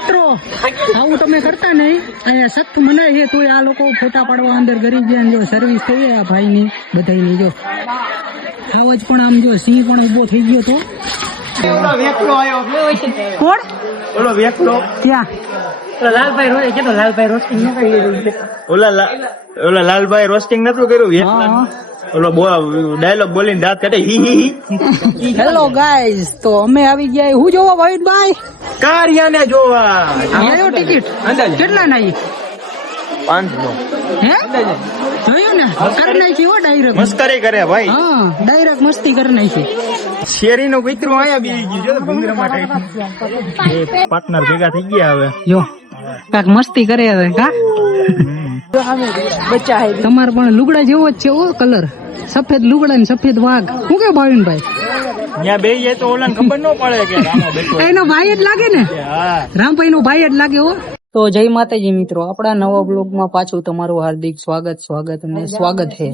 મિત્રો આવું તમે કરતા નહીં, અહીંયા સખ્ત મનાય છે, તોય આ લોકો ફોટા પાડવા અંદર ગરી ગયા. જો સર્વિસ થઈ આ ભાઈની બધાની. જો આવાજ પણ આમ જો સિંહ પણ ઉભો થઈ ગયો તો કોણ ઓલો વેકલો ત્યાં લાલભાઈ રોય કે લાલભાઈ રોસ્ટિંગ ન કરી ઓલા લાલભાઈ રોસ્ટિંગ નતું કર્યું વેકલા ઓલો ડાયલોગ બોલીને દાંત કાઢે હી હી હી. હેલો ગાઈઝ, તો અમે આવી ગયા હું જોવા ભાવિનભાઈ કારિયાને જોવા આયો ટિકિટ કેટલા નાઈ 500 હે જોયું ને કરી નાખી હો ડાયરેક્ટ મસ્કરી કરે ભાઈ. હા ડાયરેક્ટ મસ્તી કરી નાખી. શેરી નું કૂતરું આયા બી ગયું છે ભૂંગરામાં ટાઈપ પાર્ટનર ભેગા થઈ ગયા હવે. જો કાક મસ્તી કરે છે કા બચ્ચા હે. તમારે પણ લુગડા જેવો જ છે ઓ કલર, સફેદ લુગડા ને સફેદ વાઘ. શું કે ભાવિનભાઈ ત્યાં બે જાય તો ઓલાને ખબર ન પડે કે રામો બેઠો એનો ભાઈ જ લાગે ને. હા રામભાઈ નો ભાઈ જ લાગે હો. તો જય માતાજી મિત્રો, આપણા નવા બ્લોગમાં પાછું તમારું હાર્દિક સ્વાગત અને સ્વાગત છે.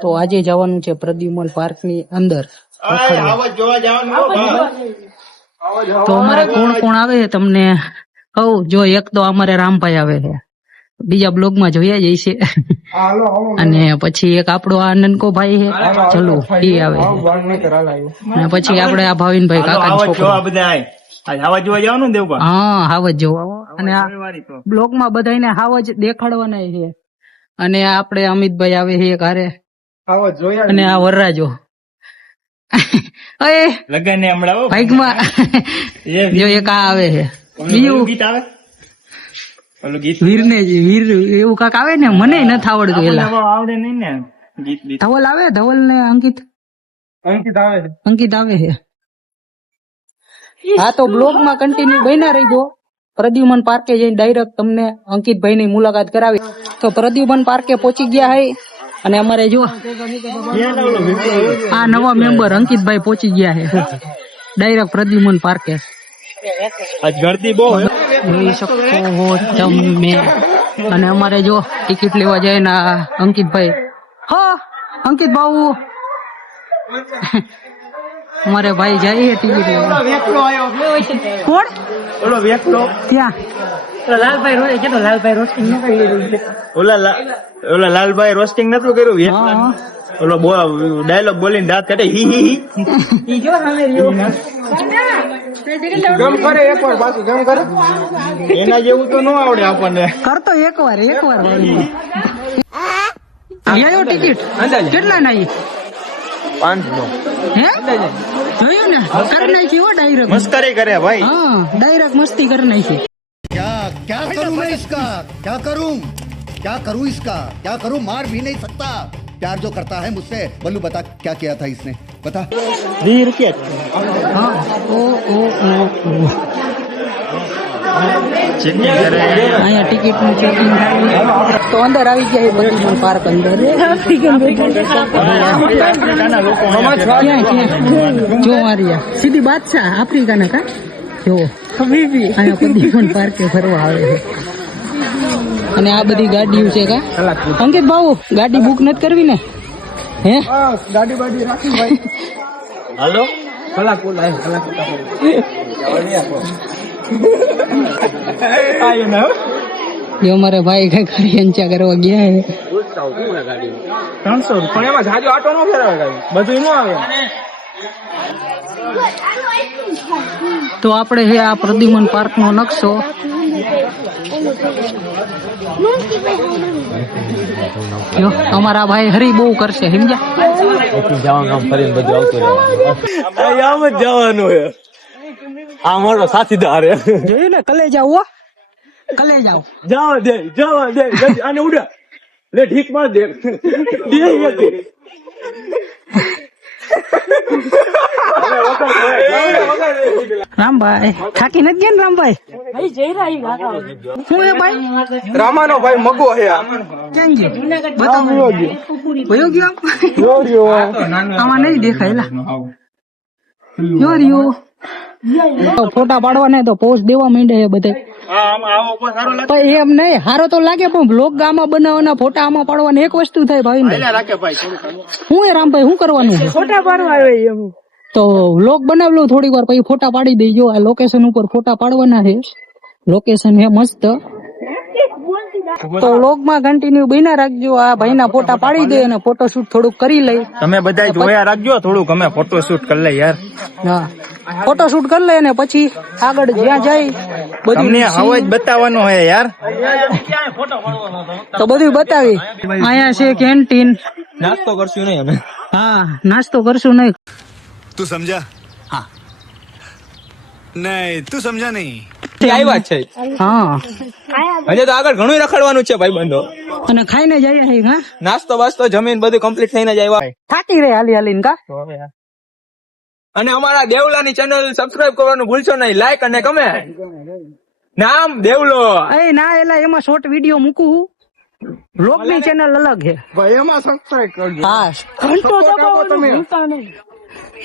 તો આજે જવાનું છે પ્રદ્યુમન પાર્ક ની અંદર. તો અમારે કોણ કોણ આવે છે તમને કહું. જો એક તો અમારે રામભાઈ આવે છે, બીજા બ્લોગમાં જોયા જઈશે. અને પછી એક આપણો આ નનકો ભાઈ છે ચલો એ આવે છે. અને પછી આપણે આ ભાવિનભાઈ કાકા છોકરો. હા હાવજ જોવા. અને આ બ્લોગમાં બધાને હાવજ દેખાડવાના છે. અને આપણે અમિતભાઈ આવે છે એક હારે. અને આ વરરાજો લગન હમણાં બાઈકમાં જો એક આ આવે છે. બીજું ગીત આવે ઓલું ગીત વીર ને વીર એવું કાક આવે ને, મને નથી આવડતું. એલા આવડે નહીં ને ગીત ધવલ આવે, ધવલ ને અંકિત આવે છે. હા તો બ્લોગ માં કન્ટિન્યુ બન્યા રહીજો. પ્રદ્યુમન પાર્કે જઈને ડાયરેક્ટ તમને અંકિતભાઈ ની મુલાકાત કરાવી. તો પ્રદ્યુમન પાર્કે પહોંચી ગયા હે. અને અમારે જો આ નવા મેમ્બર અંકિતભાઈ પહોંચી ગયા છે ડાયરેક્ટ પ્રદ્યુમન પાર્કે. ગળતી બહુ જોઈ શકો તમે. અને અમારે જો ટિકિટ લેવા જાય ને અંકિતભાઈ, હા અંકિત બાબુ અમારે ભાઈ જાય ટિકિટ લેવા. કોણ ઓલો વેકલો ત્યાં લાલભાઈ રોય કે લાલભાઈ રોસ્ટિંગ ન કરી ઓલા લાલભાઈ રોસ્ટિંગ નતું કર્યું વેકલા ઓલો ડાયલોગ બોલીને દાંત કાઢે હી હી હી. ગમ કરે એકવાર પાછું ગમ કરે એના જેવું તો ન આવડે આપણને. કરતો એકવાર આયો ટિકિટ કેટલા નાઈ 500 હે જોયું ને કરી નાખી હો ડાયરેક્ટ મસ્કરી કરે ભાઈ. હા ડાયરેક્ટ મસ્તી કરી નાખી. क्या करूं मैं इसका, क्या करूं इसका, क्या करूं, मार भी नहीं सकता. प्यार जो करता है मुझसे, बल्लू बता क्या किया था इसने, बता. 20 રૂપિયા હા ઓ અહીંયા ટિકિટ નું ચેકિંગ તો અંદર આવી ગયા પ્રદ્યુમન પાર્ક અંદર. જો મારિયા સીધી બાદશાહ આફ્રિકાના કા જો અહીંયા પ્રદ્યુમન પાર્કે ફરવા આવે છે. અને આ બધી ગાડીઓ છે કા અંકિત ભાऊ, ગાડી બુક નથી કરવી ને? હે ગાડી બાડી રાખી ભાઈ. હાલો જો અમારે ભાઈ કઈ ખરી અંચા કરવા ગયા છે. 300 પણ એમાં જાજો આટો ન ફેરવે, બધું ન આવે. તો આપણે છે આ પ્રદ્યુમન પાર્ક નો નકશો. જો અમારા ભાઈ હરી બહુ કરશે સમજ્યા. જવાનું આ મારો સાથીદાર જોયું ને કલે જાવ જવા દે અને ઉડા લે ઠીક માર દે રામભાઈ થાકી નથી ગયા ને રામભાઈ? શું હે ભાઈ? રામાનો ભાઈ મગો હે. ક્યાં ગયો બતાવો. વયો ગયો આમાં નહીં દેખાય. ફોટા પાડવાને તો પોસ્ટ દેવા માંડે છે બધે. એમ નહીં હારો તો લાગે પણ બ્લોગ આમાં બનાવવાના ફોટા આમાં પાડવાના એક વસ્તુ થાય ભાઈ. શું હે રામભાઈ શું કરવાનું છે? ફોટા પાડવા આવે તો વ્લોગ બનાવી લો થોડીક વાર પછી ફોટા પાડી દેજો. આ લોકેશન ઉપર ફોટા પાડવાના છે લોકેશન હે મસ્ત. તો વ્લોગ માં કન્ટિન્યુ બન્યા રાખજો. આ ભાઈના ફોટા પાડી દે અને ફોટોશૂટ થોડુંક કરી લઈ. તમે બધા જોયા રાખજો થોડુંક, અમે ફોટોશૂટ કરી લઈએ યાર. હા, ફોટોશૂટ કરી લે ને પછી આગળ જ્યાં જાય બધું તમને હવે જ બતાવવાનું હોય યાર. તો બધું બતાવી. અહીંયા છે કેન્ટીન. નાસ્તો કરશું નહીં અમે. હા, નાસ્તો કરશું નહીં. तू समझा? हाँ नहीं तू समझा नहीं. આવ્યા છે. હા, હજી તો આગળ ઘણું રખડવાનું છે ભાઈ બંધો. અને ખાઈને જઈએ હે. હા, નાસ્તો બાસ્તો જમીન બધું કમ્પ્લીટ થઈને જ આવ્યા. થાકી રહે હાલી હાલીને કા. અને અમારા દેવલાની ચેનલ સબસ્ક્રાઇબ કરવાનું ભૂલશો નહીં, લાઈક અને કમેન્ટ. નામ દેવલો. એ ના, એલા એમાં શોર્ટ વિડીયો મૂકું હું. વ્લોગ ની ચેનલ અલગ છે ભાઈ, એમાં સબસ્ક્રાઇબ કરજો. હા, ઘંટો દબાવવાનું ભૂલતા નહીં.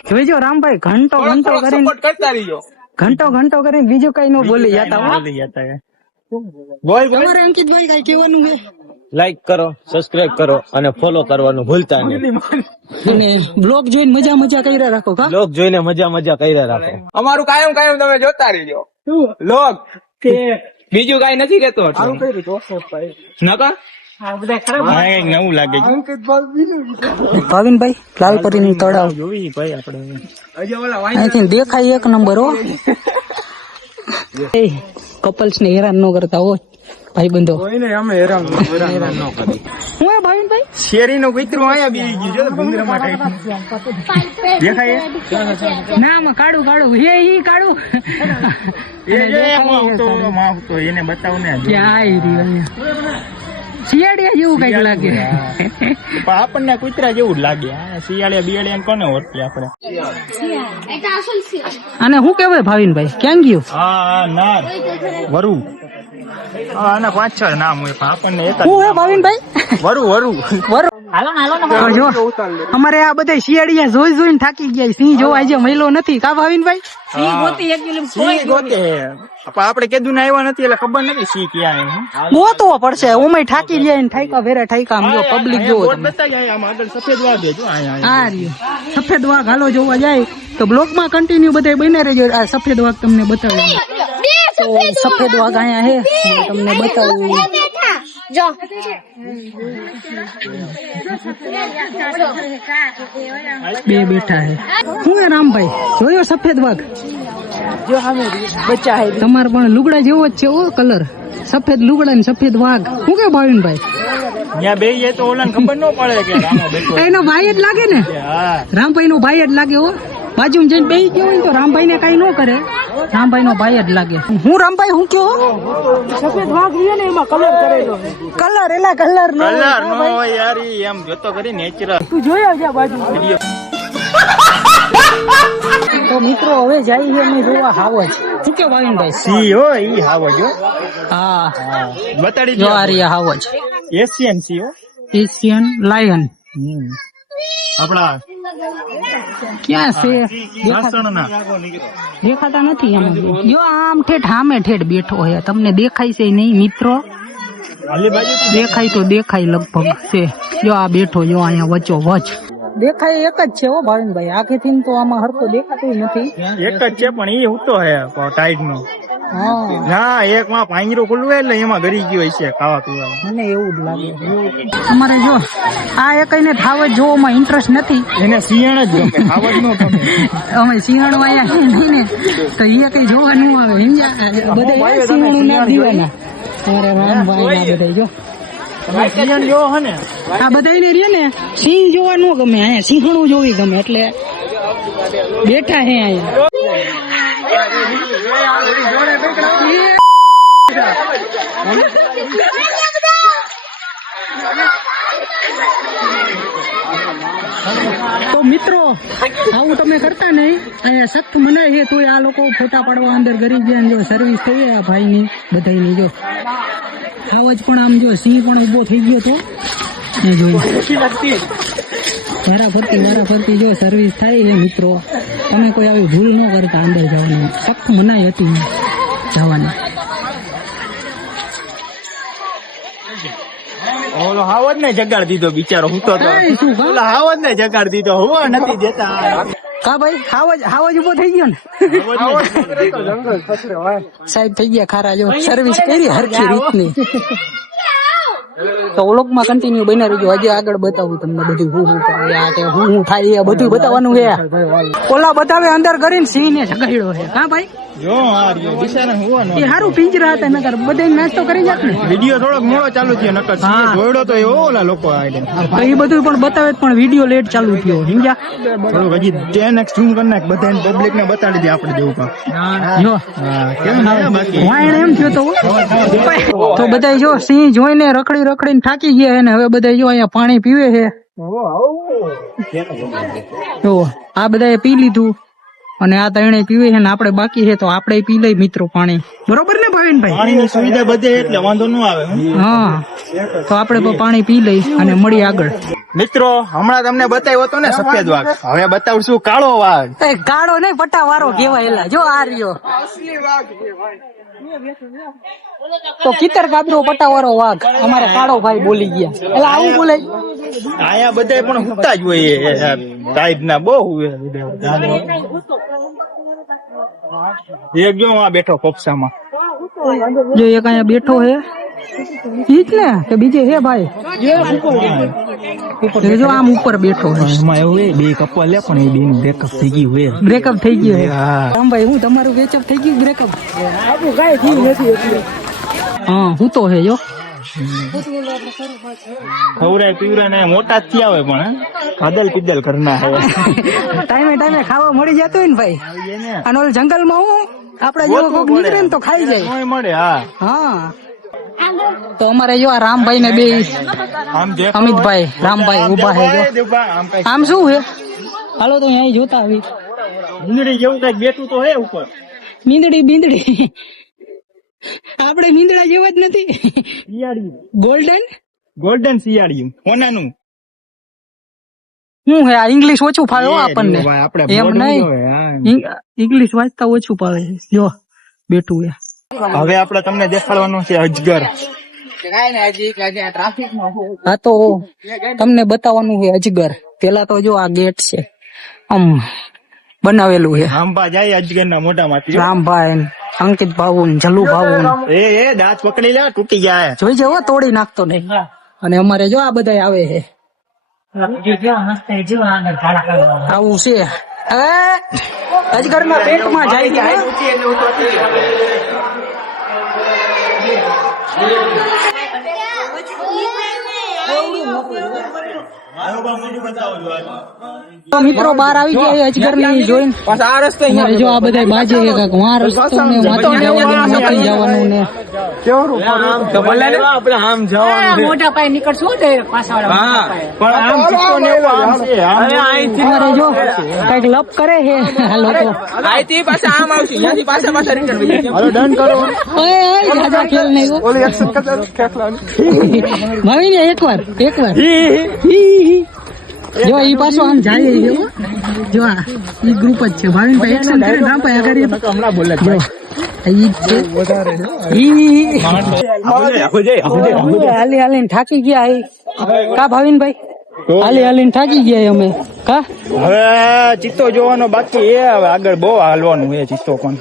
જોઈજો રામભાઈ, ઘંટો કરીને સપોર્ટ કરતા રહીજો. ઘંટો કરીને બીજું કઈ ન બોલી જતા. બોલી જતા હે. બોલ બોલ. તમારે અંકિતભાઈ કઈ કહેવાનું છે? લાઈક કરો, સબસ્ક્રાઇબ કરો અને ફોલો કરવાનું ભૂલતા નહીં. અને બ્લોગ જોઈને મજા કર્યા રાખો કા. લોક જોઈને મજા કર્યા રાખો. અમારું કાયમ તમે જોતા રહીજો. લોક બીજું કઈ નથી રહેતો. નકા કઈક નવું લાગે. ભાવિનભાઈ લાલ પરીની તળાવ જોઈ ભાઈ આપણે અહીંથી દેખાય એક નંબર હો. કપલ્સ ને હેરાન ન કરતા હો ભાઈ બંધો. અમે હેરાન ન કરી. હું ભાવિનભાઈ શેરી નું કૂતરું આયા બી ગયું છે ભૂંગરામાં ટાઈપ. દેખાય ના આમાં કાળું હે ઈ કાળું. તો એને બતાવ ને. ક્યાં આવી રહ્યું અહીંયા શિયાળિયા જેવું કઈક લાગે. આપણને કૂતરા જેવું જ લાગે. શિયાળિયા બિયાળિયા કોને ઓળખીએ આપણે. અને શું કેવાય ભાવિનભાઈ, ક્યાં ગયું? હા નાર વરુ. આના 5-6 નામ હોય પણ આપણને એક શું હે ભાવિનભાઈ? વરુ. તો જો અમારે આ બધા શિયાળિયા જોઈને થાકી ગયા. સિંહ જોવા જે મહિલો નથી કા ભાવિનભાઈ? સિંહ ગોતે આપડે કેદું ને આવ્યા નથી એટલે ખબર નથી સિંહ ક્યાં. ગોતવો પડશે. ઓમે થાકી ગયા ને ઠાઈકા વેરા ઠાઈકા. આમ જો પબ્લિક જોવો તમે. આગળ સફેદ વાઘ જો આ રહ્યો સફેદ વાઘ. હાલો જોવા જાય તો બ્લોગ માં કન્ટિન્યુ બધા બને રહેજો. આ સફેદ વાઘ તમને બતાવું. તો સફેદ વાઘ અહીંયા હે, તમને બતાવું. બે બેઠા હે. શું હે રામભાઈ, જોયો સફેદ વાઘ? તમારે પણ લુગડા જેવો જ છે ઓ કલર. સફેદ લુગડા ને સફેદ વાઘ. શું કે ભાવિનભાઈ? ત્યાં બે તો ઓલાને ખબર ન પડે કે રામો બેઠો. એનો ભાઈ જ લાગે ને. રામભાઈ નો ભાઈ જ લાગે હો. બાજુમાં જઈને બેસી ગયો હોય તો રામભાઈ ને કઈ ન કરે. રામભાઈ નો ભાઈ જ લાગે. હું રામભાઈ હું કયો સફેદ વાઘ રહ્યો ને એમાં કલર કરેલો. કલર એલા કલર નો યાર એમ જોતો કરી નેચરલ. તું જોયા જા બાજુ. તો મિત્રો હવે જાય છે અમે જોવા હાવજ. શું કે ભાવિનભાઈ? સી હો ઈ હાવજ હો. હા બતાડી જો આ રહ્યા હાવજ. એશિયન સી હો. Asian lion. આપડા ક્યાં છે? દેખાતા નથી આમ. જો આમ ઠેઠ સામે ઠેઠ બેઠો હે. તમને દેખાય છે નહીં મિત્રો? દેખાય તો દેખાય લગભગ છે. જો આ બેઠો જો અહીંયા વચ્ચો વચ દેખાય. એક જ છે હો ભાવિનભાઈ. આખેથી તો આમાં હરકો દેખાતું નથી. એક જ છે પણ ઈ ઉતો હે ટાઈડ નો. હા ના એક માં પાંજરું ખુલ્લું એટલે એમાં ગરી ગયો છે ખાવા પીવા. મને એવું જ લાગે. અમારે જો આ એકઈને થાવજ જોવામાં ઇન્ટરેસ્ટ નથી. એને સિંહણ જ ગમે, થાવજ નો ગમે. અમે સિંહણ વાયા છે નહીં ને તો એ કઈ જોવા ન આવે. સમજ્યા? બધા સિંહણ ના દીવાના. અરે રામભાઈ ના બધા જો સિંહણ જોવો હે ને. આ બધા ને રે ને સિંહ જોવા ન ગમે. અહીંયા સિંહણું જોવી ગમે એટલે બેઠા હે અહીંયા. તો મિત્રો આવું તમે કરતા નહીં. અહીંયા સખ્ત મનાય છે તો આ લોકો ફોટા પાડવા અંદર ગરી ગયા. જો સર્વિસ થઈ આ ભાઈ ની બધાની. જો આવાજ પણ આમ જો સિંહ પણ ઉભો થઈ ગયો તો વારાફરતી જો સર્વિસ થાય છે મિત્રો. તમે કોઈ આવી ભૂલ ન કરતા અંદર જવાની. સખ્ત મનાઈ હતી જવાની. ઓલો હાવજ ને જગાડ દીધો બિચારો. હું તો ઓલા હાવજ ને જગાડ દીધો. હું નથી દેતા. કા ભાઈ હાવજ ઉભો થઈ ગયો ને સાહેબ થઈ ગયા ખારા જો સર્વિસ કરી હરખી રીતની. તો વ્લોગમાં કન્ટિન્યુ બની રહેજો. હજી આગળ બતાવું તમને બધું હું કરે આ તે હું થાય એ બધું બતાવવાનું છે. ઓલા બતાવે અંદર કરીને સિંહ ને જગાડ્યો છે. હા ભાઈ જો આ રહ્યો બિચારા હોવાનો એ હારું પિંજરા હતા નકર બધે નાસ્તો કરી જાત ને. વિડિયો થોડોક મોડો ચાલુ થયો નકર જોડો તો એવો ઓલા લોકો આયા તો એ બધું પણ બતાવે પણ વિડીયો લેટ ચાલુ થયો સમજ્યા. થોડુંક હજી 10x ઝૂમ કરી નાખ બધાને પબ્લિક ને બતાડી દે આપણે જેવું કામ. જો કેમ ના બાકી વાયણ એમ થયો તો બધા જો સિંહ જોઈને રખડીને થાકી ગયા અને હવે બધા જો અહીંયા પાણી પીવે છે. જો આ બધાએ પી લીધું અને આ ત્રણે પીવે છે ને આપણે બાકી છે તો આપણે પી લઈ મિત્રો પાણી. બરોબર ને ભાવિનભાઈ? પાણીની સુવિધા બધે એટલે વાંધો ન આવે. હા તો આપણે પણ પાણી પી લઈ અને મળી આગળ. મિત્રો હમણાં તમને બતાવ્યો હતો ને સફેદ વાઘ, હવે બતાવશું કાળો વાઘ. કાળો નહીં પટ્ટા વાળો કેવાય. જો આ રહ્યો તો કિતર કાબરો પટ્ટા વાળો વાઘ અમારે કાળો ભાઈ બોલી ગયા. એટલે આવું બોલે આયા બધા પણ હુતા જ હોય ટાઈપ ના બહુ એક જો આ બેઠો ફોફસામાં જો એક અહીંયા બેઠો હે ઈ જ ને કે બીજે હે ભાઈ જો આમ ઉપર બેઠો હે. એમાં એવું બે કપલ લે પણ એ બે નું બ્રેકઅપ થઈ ગયું હોય. બ્રેકઅપ થઈ ગયું હે રામ ભાઈ? હું તમારું વેચઅપ થઈ ગયું બ્રેકઅપ? આપણું કાંઈ થયું નથી એટલે હા હું તો હે જો ખવરાય પીવરાય ને મોટા જ થયા હોય પણ હદલ પીદલ કરના હે. ટાઈમે ખાવા મળી જતો હોય ને ભાઈ. અને ઓલ જંગલમાં હું આપડે જેવો કોક નીકળે ને તો ખાઈ જાય મળે. હા હા તો અમારે જો આ રામભાઈ ને બે અમિતભાઈ રામભાઈ ઉભા હે જો. આમ શું હે? હાલો તો અહીં જોતા આવી મીંદડી જેવું કઈક બેઠું તો હે ઉપર. મીંદડી આપણે મીંદડા જેવા જ નથી. ગોલ્ડન શિયાળિયું સોનાનું. શું હે આ ઇંગ્લિશ ઓછું ફાવે આપણને. એમ નહીં ઇંગ્લિશ વાંચતા ઓછું ફાવે. જો બેઠું હે. હવે આપણે તમને દેખાડવાનું છે અજગર. હા તો તમને બતાવવાનું છે અજગર. પેલા તો જો આ ગેટ છે આમ બનાવેલું છે. રામભા જાય અજગર ના મોઢામાંથી. રામભાઈ અંકિત ભાવું જલુ ભાવું એ દાંત પકડી લે તૂટી જાય. જોઈ જવો તોડી નાખતો નહીં. અને અમારે જો આ બધા આવે છે આવું છે. અજગર ના પેટમાં જાય છે. તો મિત્રો બહાર આવી ગયા અજગર ની જોઈને. જો આ બધા બાજે આ રસ્તો ને માથી જવાનું ને મોટા પાયે નીકળશું કઈક લપ કરે છે આ લોકો. ખેલ નહીં ભાવી ને એકવાર જો ઈ પાછો આમ જાય જો આ ઈ ગ્રુપ જ છે. ભાવિનભાઈ એક્શન કરે રામભાઈ આગળ હમણાં બોલે જો હાલી થાકી ગયા કા ભાવિનભાઈ? હાલી થાકી ગયા અમે કા. હવે ચિત્તો જોવાનો બાકી એ હવે આગળ બહુ હાલવાનું એ ચિત્તો પણ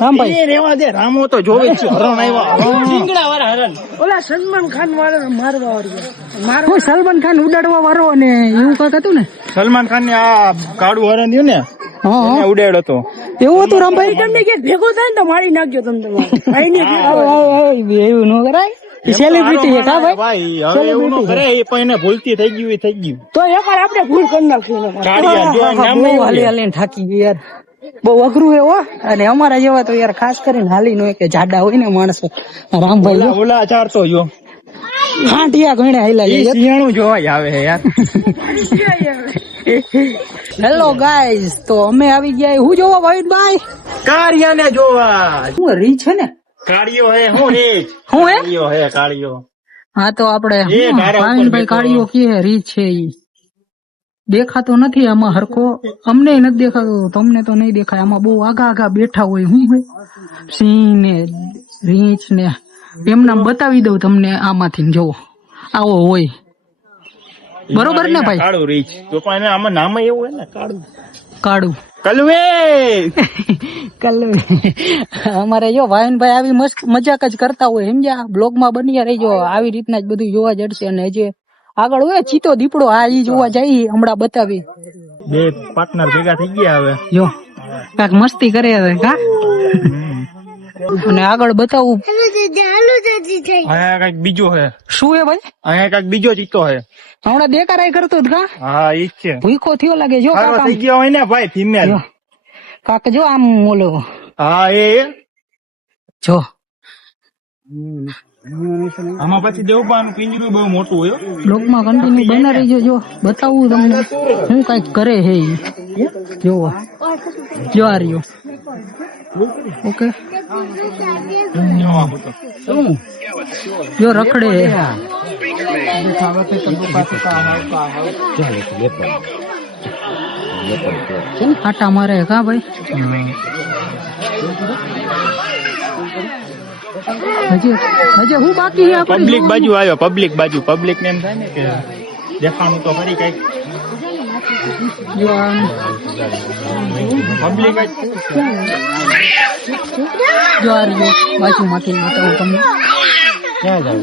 રામભાઈ રેવા દે. રામો તો જોવે છે. હરણ આવ્યા ઓલા સલમાન ખાન વાળા મારવા વાળો સલમાન ખાન ઉડાડવા વાળો અને એવું કઈક હતું ને. સલમાન ખાન ને આ કાળું હરણ થયું ને ઉડાડ્યો હતો એવું હતું રામભાઈ. તમને કે ભેગો થાય ને તો મારી નાખજો તમને. એવું ન કરાય. સેલિબ્રિટી છે કા ભાઈ? હવે એવું ન કરે એ પણ એને ભૂલતી થઈ ગયું તો એકવાર આપણે ભૂલ કરી નાખીએ. હાલી થાકી ગઈ યાર બહુ અઘરું હે હો. અને અમારા જેવા તો યાર ખાસ કરીને હાલી નો કે જાડા હોય ને માણસો. રામભાઈ ઓલા ચારતો જો હાંટિયા ઘણે હાલ્યા જાય. સિયાણું જોવા આવે યાર. હેલો ગાઈઝ તો અમે આવી ગયા હું જોવા ભાવિનભાઈ કાળિયા ને જોવા. હું રી છે ને કાળિયો હે હું રીચ હું હે કાળિયો. હા તો આપણે ભાવિનભાઈ કાળિયો કે રીચ છે ઈ દેખાતો નથી આમાં હરખો. અમને નથી દેખાતો તમને તો નહીં દેખાય. આમાં બહુ આગા બેઠા હોય. હું હોય સિંહ ને રીંછ ને એમના બતાવી દઉં તમને. આમાંથી જોવો આવો હોય બરોબર ને ભાઈ? કાળું રીચ તો પણ એને આમાં નામ એવું હોય ને કાળું કાળું કલવે. કલવે. અમારે જો ભાઈ આવી મસ્ત મજાક જ કરતા હોય સમજ્યા. બ્લોગ માં બન્યા રહીજો, આવી રીતના જ બધું જોવા જડશે. અને હજી આગળ હોય ચીતો દીપડો, આ ઈ જોવા જાય હમણાં બતાવી. બે પાર્ટનર ભેગા થઈ ગયા હવે. જો કાક મસ્તી કરે હવે કા. અને આગળ બતાવું અહીંયા કઈક બીજો હે. શું હે ભાઈ? અહીંયા કઈક બીજો ચિત્તો હે. હમણાં દેખારાય કરતો જ કા. હા ઈ જ છે. ભૂખો થયો લાગે. જો સારો કાકા થઈ ગયો હોય ને ભાઈ ફિમેલ. કાક જો આમ ઓલો. હા એ જો આમાં પછી દેવપાનું પિંજરું બહુ મોટું હોય. બ્લોગમાં કન્ટિન્યુ બના રહીજો. જો બતાવું તમને શું કઈક કરે હે ઈ. જોવો જો આ રહ્યો. ઓકે જો રખડે હે. આટા મારે કા ભાઈ. હજી હું બાકી છે આપણે પબ્લિક બાજુ આવ્યો. પબ્લિક બાજુ પબ્લિક ને એમ થાય ને કે દેખાણું તો ખરી કઈક. પબ્લિક જો આ રહ્યો બાજુમાંથી બતાવું તમને. ક્યાં જાવ?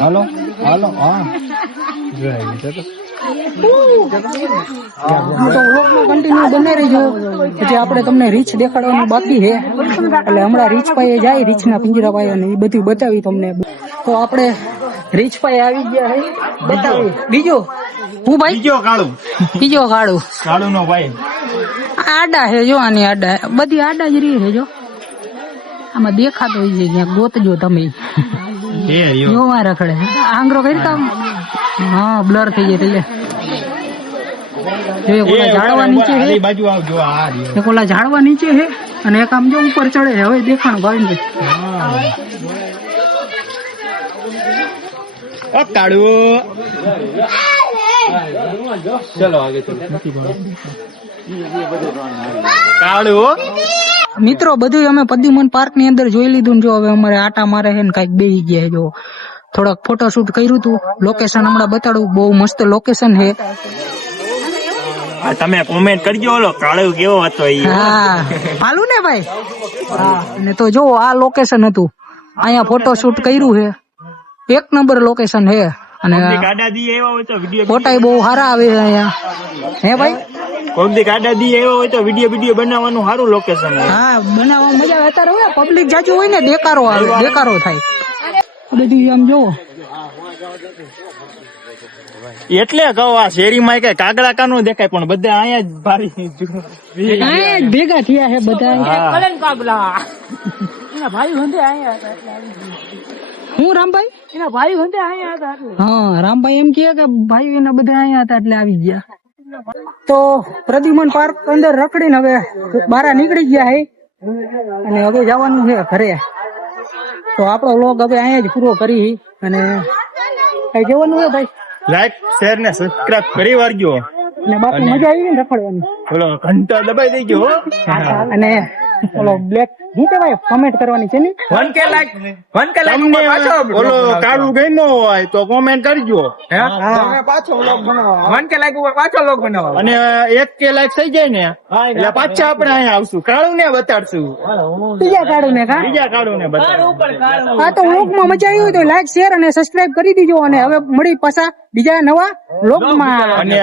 હાલો હાલો હા કન્ટિન્યુ બને રહીજો. પછી આપણે તમને રીચ દેખાડવાનું બાકી છે. એટલે હમણાં રીચ પાયે જાય, રીચ ના પિંજરા પાયે ને એ બધું બતાવી તમને. તો આપણે રીચ પાયે આવી ગયા છે, બતાવી. બીજું હું ભાઈ બીજો કાળું. બીજો કાળું કાળું નો ભાઈ આડા છે. જો આની આડા બધી આડા જ રહી છે. જો આમાં દેખાતો હોય છે ક્યાંક ગોતજો તમે. જો આ રખડે આંગરો કઈ કામ. હા બ્લર થઈ જાય. એક ઓલા ઝાડવા નીચે છે, બાજુ આવજો. આ એક ઓલા ઝાડવા નીચે છે અને એક આમ જો ઉપર ચડે છે. હવે દેખાણું ભાઈ કાળું. ચલો આગે કાળું. મિત્રો બધું અમે પદ્યુમન પાર્ક ની અંદર જોઈ લીધું ને જો હવે અમારે આટા મારે છે ને કઈક બેસી ગયા. જો થોડાક ફોટોશૂટ કર્યું હતું. લોકેશન હમણાં બતાડું. બહુ મસ્ત લોકેશન છે. તમે કોમેન્ટ કરજો ઓલો કાળું કેવો હતો ઈ. હા હાલું ને ભાઈ. હા અને તો જો આ લોકેશન હતું. અહીંયા ફોટોશૂટ કર્યું છે. એક નંબર લોકેશન છે. અને ગાડા દી આવ્યા હોય તો વિડિયો ફોટા બહુ સારા આવે છે અહીંયા. હે ભાઈ કોઈક ગાડા દી આવ્યા હોય તો વિડિયો બનાવવાનું સારું લોકેશન. હા બનાવવા મજા આવે. અત્યારે હોય પબ્લિક જાજુ હોય ને દેકારો આવે, દેકારો થાય બધું આમ જોવો. એટલે કહો આ શેરીમાં કઈ કાગડા કાનું દેખાય પણ બધા અહીંયા જ ભારી ભેગા થયા છે બધા. હું રામભાઈ એના ભાઈ હંધે અહીંયા હતા. હા રામભાઈ એમ કહે કે ભાઈ એના બધા અહીંયા હતા એટલે આવી ગયા. તો પ્રદ્યુમન પાર્ક અંદર રખડીને હવે બહાર નીકળી ગયા છે અને હવે જવાનું છે ઘરે. તો આપણો વ્લોગ હવે અહીંયા જ પૂરો કરી. અને કઈ જવાનું છે ભાઈ? લાઈક શેર ને સબસ્ક્રાઇબ કરી વાળજો. અને બાકી મજા આવી ને રખડવાની. ઓલો ઘંટા દબાઈ દેજો. અને ઓલો બ્લેક શું કહેવાય કમેન્ટ કરવાની છે ને 1K લાઈક પાછો ઓલો કાળું ગઈ નો હોય તો કોમેન્ટ કરજો. પાછો વ્લોગ બનાવો 1K લાઈક ઉપર પાછો વ્લોગ બનાવો. અને 1K લાઈક થઈ જાય ને એટલે પાછા આપણે અહીંયા આવશું. કાળું ને બતાડશું. બીજા કાઢું ને કા બીજા કાળું ને બતાડશું. હા તો વ્લોગમાં મજા આવી હોય તો લાઈક શેર અને સબસ્ક્રાઇબ કરી દીજો. અને હવે મળી પાછા બીજા નવા વ્લોગમાં. અને